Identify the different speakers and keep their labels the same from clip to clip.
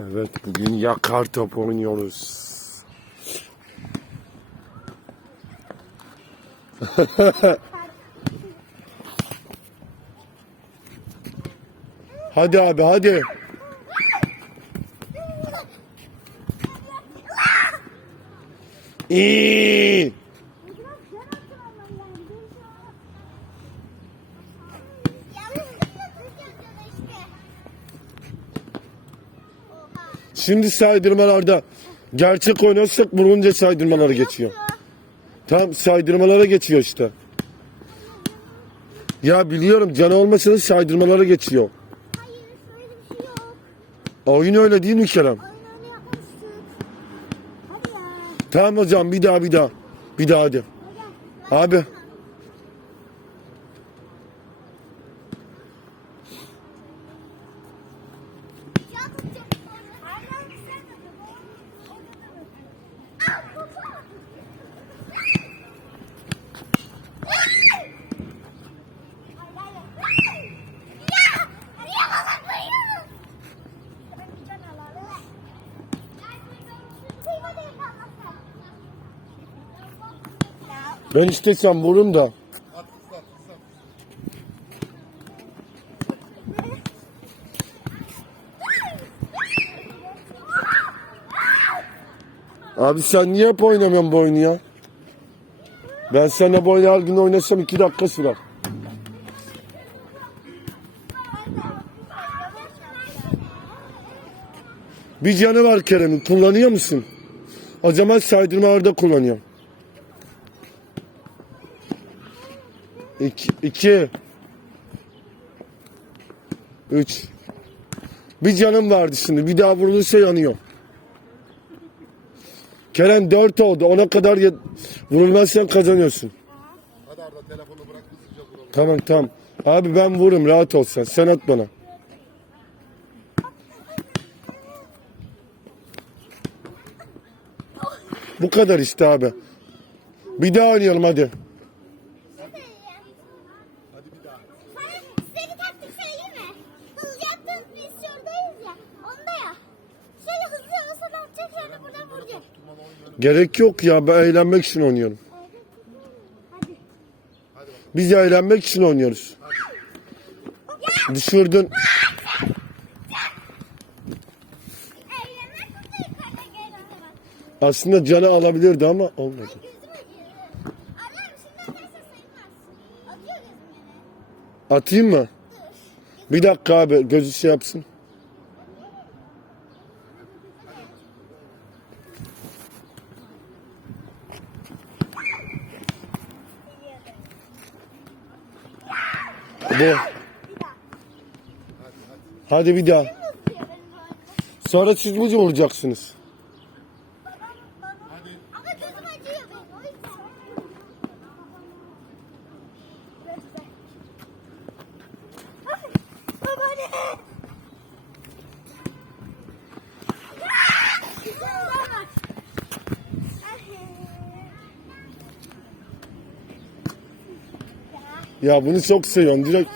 Speaker 1: Evet bugün yakar top oynuyoruz. hadi abi hadi. İyi. Şimdi saydırmalarda gerçek oynarsak vurunca saydırmalara geçiyor. Tam saydırmalara geçiyor işte. Ya biliyorum can olmasa da saydırmalara geçiyor. Oyun öyle değil mi Kerem? Tamam hocam bir daha bir daha. Bir daha. Hadi. Abi.
Speaker 2: Ya tutacak. Aynen sen de tut. Orada da bak. Al, tutsana. Ya! Ya baba koyuyorum. Ben bir can alalım. Kıyma da yapamazsın. Ya.
Speaker 1: Ben istesem vururum da. Abi sen niye hep oynamıyorsun bu oyunu ya? Ben seninle bu oyunu her gün oynasam iki dakika sürer. Bir canı var Kerem'in. Kullanıyor musun? O zaman saydırmalarda kullanıyorum. İki, iki. Üç. Bir canım vardı şimdi. Bir daha vurulursa yanıyor. Kerem dört oldu. Ona kadar vurulmazsan kazanıyorsun.
Speaker 3: Hadi Arda telefonu bırak.
Speaker 1: Tamam tamam. Abi ben vururum rahat ol sen. Sen at bana. Bu kadar işte abi. Bir daha oynayalım. Hadi
Speaker 3: bir daha.
Speaker 2: Sana size bir taktik söyleyeyim mi? Hızlı yaptığınız biz şuradayız ya. Onda ya. Şöyle hızlı olsa da atacak sonra buradan vuracak.
Speaker 3: Tutmalı oynayalım.
Speaker 1: Gerek yok ya ben eğlenmek için oynuyorum. Biz eğlenmek için oynuyoruz. Düşürdün. Aslında canı alabilirdi ama olmadı. Atayım mı? Bir dakika abi gözü şey yapsın. Bu. Hadi bir daha. Sonra siz mi vuracaksınız?
Speaker 3: Hadi.
Speaker 2: Ama gözüm acıyor benim o yüzden. Baba ne?
Speaker 1: Ya bunu çok seviyorum. Direkt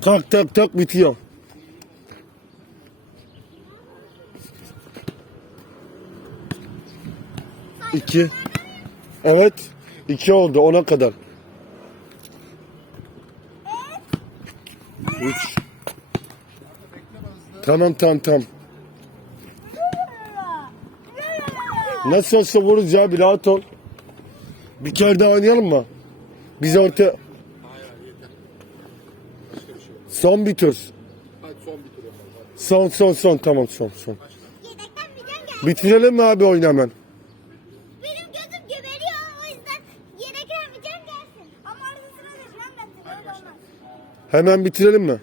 Speaker 1: tak tak tak bitiyor. İki. Evet. iki oldu ona kadar. Üç. Tamam tamam tamam. Nasıl olsa vururuz ya bir rahat ol. Bir kere daha oynayalım mı? Biz orta
Speaker 3: Hayır hayır yeter. Başka bir şey yok.
Speaker 1: Son bir tur.
Speaker 3: Hadi son bir tur yapalım. Hadi.
Speaker 1: Son son son tamam son son.
Speaker 2: Yedekten bir can geldi.
Speaker 1: Bitirelim mi abi oyunu hemen?
Speaker 2: Benim gözüm geberiyor o yüzden yedekten bir gelsin. Ama gelsin öyle olmaz.
Speaker 1: Hemen bitirelim mi?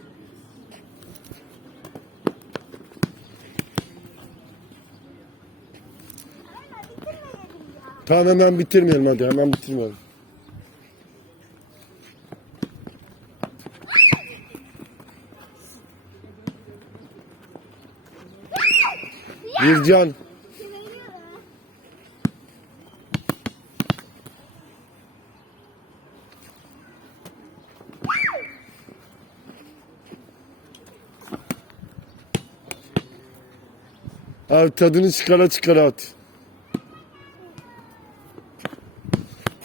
Speaker 2: Ama bitirmeyelim ya.
Speaker 1: Tamam hemen bitirmeyelim hadi hemen bitirmeyelim. Bir can. Abi tadını çıkara çıkara at.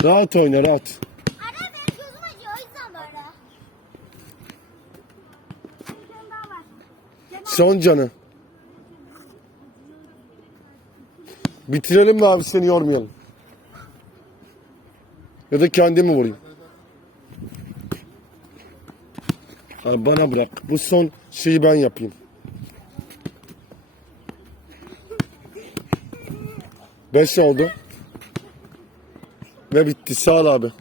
Speaker 1: Rahat oyna rahat.
Speaker 2: Ara benim gözüm acıyor o yüzden böyle. Bir tane daha var. Cemal.
Speaker 1: Son canı. Bitirelim mi abi seni yormayalım. Ya da kendimi vurayım. Abi bana bırak. Bu son şeyi ben yapayım. Beş oldu. Ve bitti. Sağ ol abi.